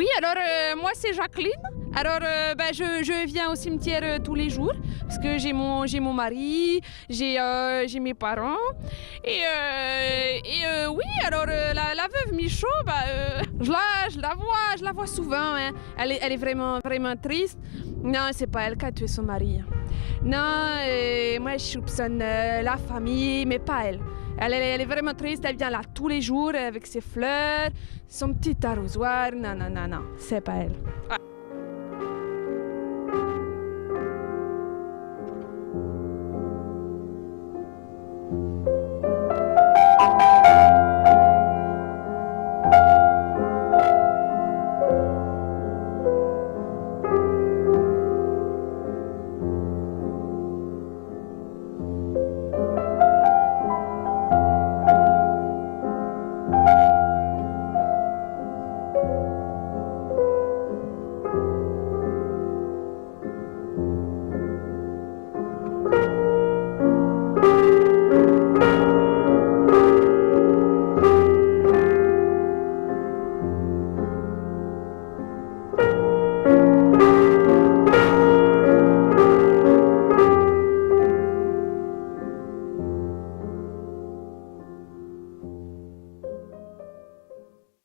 Oui, alors moi c'est Jacqueline. Alors je viens au cimetière tous les jours parce que j'ai mon mari, j'ai mes parents et oui, alors la veuve Michaud, je la vois souvent, hein. Elle est vraiment triste. Non, c'est pas elle qui a tué son mari. Non, moi je soupçonne la famille, mais pas elle. Elle est vraiment triste, elle vient là tous les jours avec ses fleurs, son petit arrosoir. Non, c'est pas elle. Ah.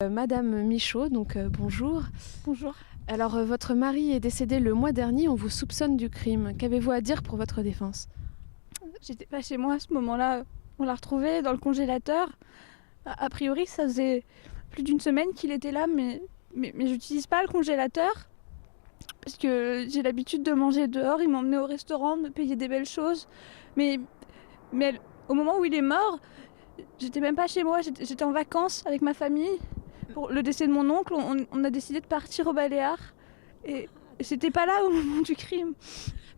Madame Michaud, donc bonjour. Bonjour. Alors votre mari est décédé le mois dernier, on vous soupçonne du crime. Qu'avez-vous à dire pour votre défense? J'étais pas chez moi à ce moment-là. On l'a retrouvé dans le congélateur. A priori, ça faisait plus d'une semaine qu'il était là, mais j'utilise pas le congélateur parce que j'ai l'habitude de manger dehors. Il m'emmenait au restaurant, me payait des belles choses. Mais au moment où il est mort, j'étais même pas chez moi. J'étais en vacances avec ma famille. Pour le décès de mon oncle, on a décidé de partir aux Baléares. Et c'était pas là au moment du crime.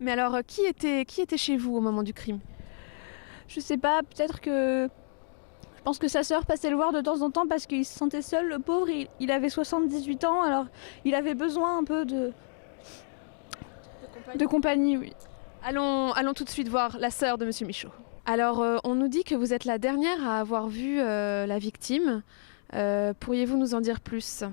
Mais alors, qui était chez vous au moment du crime? Je sais pas, peut-être que... Je pense que sa sœur passait le voir de temps en temps parce qu'il se sentait seul, le pauvre. Il avait 78 ans, alors il avait besoin un peu de compagnie, oui. Allons tout de suite voir la sœur de Monsieur Michaud. Alors, on nous dit que vous êtes la dernière à avoir vu la victime. Pourriez-vous nous en dire plus?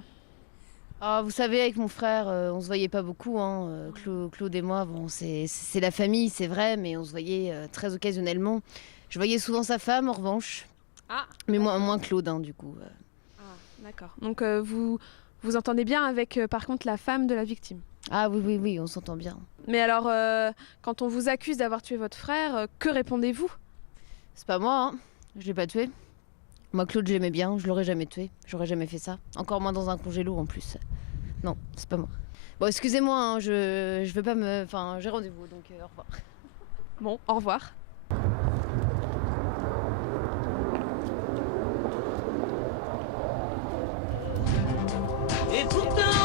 Ah, vous savez, avec mon frère, on se voyait pas beaucoup, hein. Claude et moi, bon, c'est la famille, c'est vrai, mais on se voyait très occasionnellement. Je voyais souvent sa femme, en revanche. Ah. Mais moins Claude, hein, du coup. Ah, d'accord. Donc vous entendez bien avec, par contre, la femme de la victime? Ah oui, on s'entend bien. Mais alors, quand on vous accuse d'avoir tué votre frère, que répondez-vous? C'est pas moi, hein. Je l'ai pas tué. Moi, Claude, j'aimais bien, je l'aurais jamais tué. J'aurais jamais fait ça. Encore moins dans un congélo, en plus. Non, c'est pas moi. Bon, excusez-moi, hein, je veux pas me... Enfin, j'ai rendez-vous, donc au revoir. Bon, au revoir. Et pourtant